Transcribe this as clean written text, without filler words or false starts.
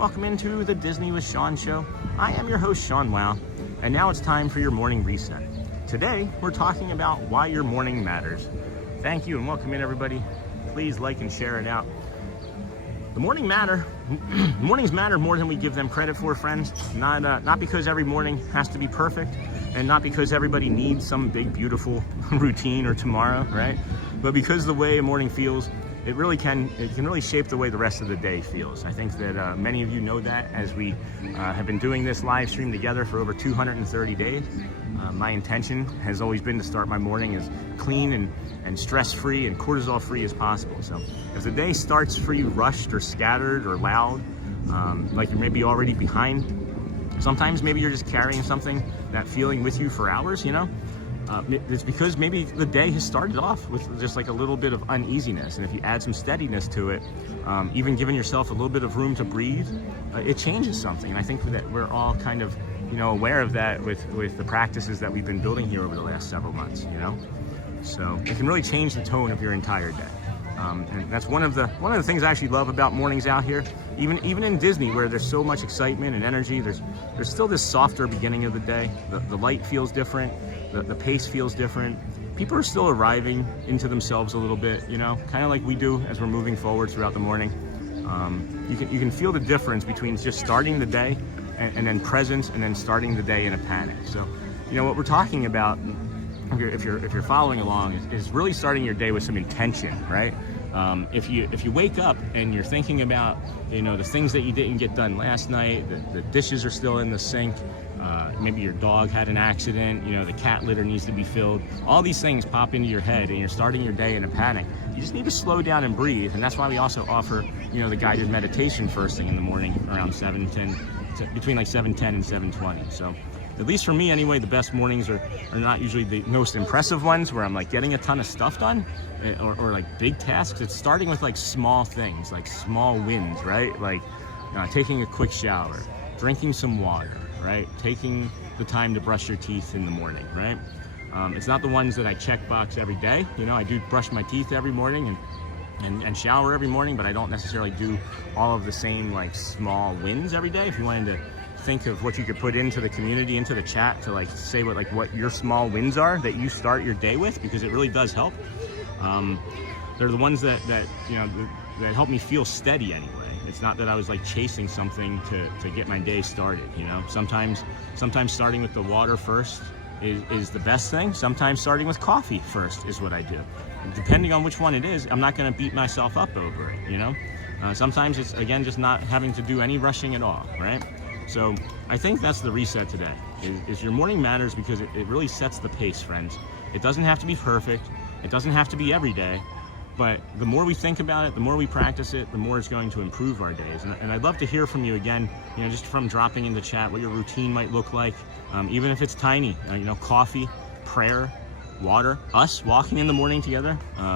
Welcome into the Disney with Sean show. I am your host, Sean Wow, and now it's time for your morning reset. Today, we're talking about why your morning matters. Thank you and welcome in, everybody. Please like and share it out. The mornings matter more than we give them credit for, friends. Not because every morning has to be perfect, and not because everybody needs some big, beautiful routine or tomorrow, right? But because the way a morning feels, it can really shape the way the rest of the day feels. I think that many of you know that as we have been doing this live stream together for over 230 days. My intention has always been to start my morning as clean and stress-free and cortisol-free as possible. So if the day starts for you rushed or scattered or loud, like you're maybe already behind, sometimes maybe you're just carrying that feeling with you for hours, you know? It's because maybe the day has started off with just like a little bit of uneasiness, and if you add some steadiness to it, even giving yourself a little bit of room to breathe, it changes something. And I think that we're all kind of, aware of that with the practices that we've been building here over the last several months, So it can really change the tone of your entire day. And that's one of the things I actually love about mornings out here. Even in Disney, where there's so much excitement and energy, there's still this softer beginning of the day. The light feels different. The pace feels different. People are still arriving into themselves a little bit, kind of like we do as we're moving forward throughout the morning. You can feel the difference between just starting the day and then presence, and then starting the day in a panic. So, what we're talking about, if you're following along, is really starting your day with some intention, right? If you wake up and you're thinking about the things that you didn't get done last night, the dishes are still in the sink, maybe your dog had an accident, the cat litter needs to be filled, all these things pop into your head and you're starting your day in a panic. You just need to slow down and breathe, and that's why we also offer the guided meditation first thing in the morning around 7:10, between like 7:10 and 7:20. So at least for me anyway, the best mornings are not usually the most impressive ones where I'm like getting a ton of stuff done or like big tasks. It's starting with like small things, like small wins, right? Like taking a quick shower, drinking some water, right? Taking the time to brush your teeth in the morning, right? It's not the ones that I check box every day. I do brush my teeth every morning and shower every morning, but I don't necessarily do all of the same like small wins every day. If you wanted to think of what you could put into the community, into the chat, to like say what your small wins are that you start your day with, because it really does help. They're the ones that help me feel steady anyway. It's not that I was like chasing something to get my day started. Sometimes starting with the water first is the best thing. Sometimes starting with coffee first is what I do. Depending on which one it is, I'm not going to beat myself up over it. Sometimes it's, again, just not having to do any rushing at all, right? So I think that's the reset today, is your morning matters because it really sets the pace, friends. It doesn't have to be perfect. It doesn't have to be every day. But the more we think about it, the more we practice it, the more it's going to improve our days. And I'd love to hear from you again, just from dropping in the chat, what your routine might look like, even if it's tiny, coffee, prayer, water, us walking in the morning together.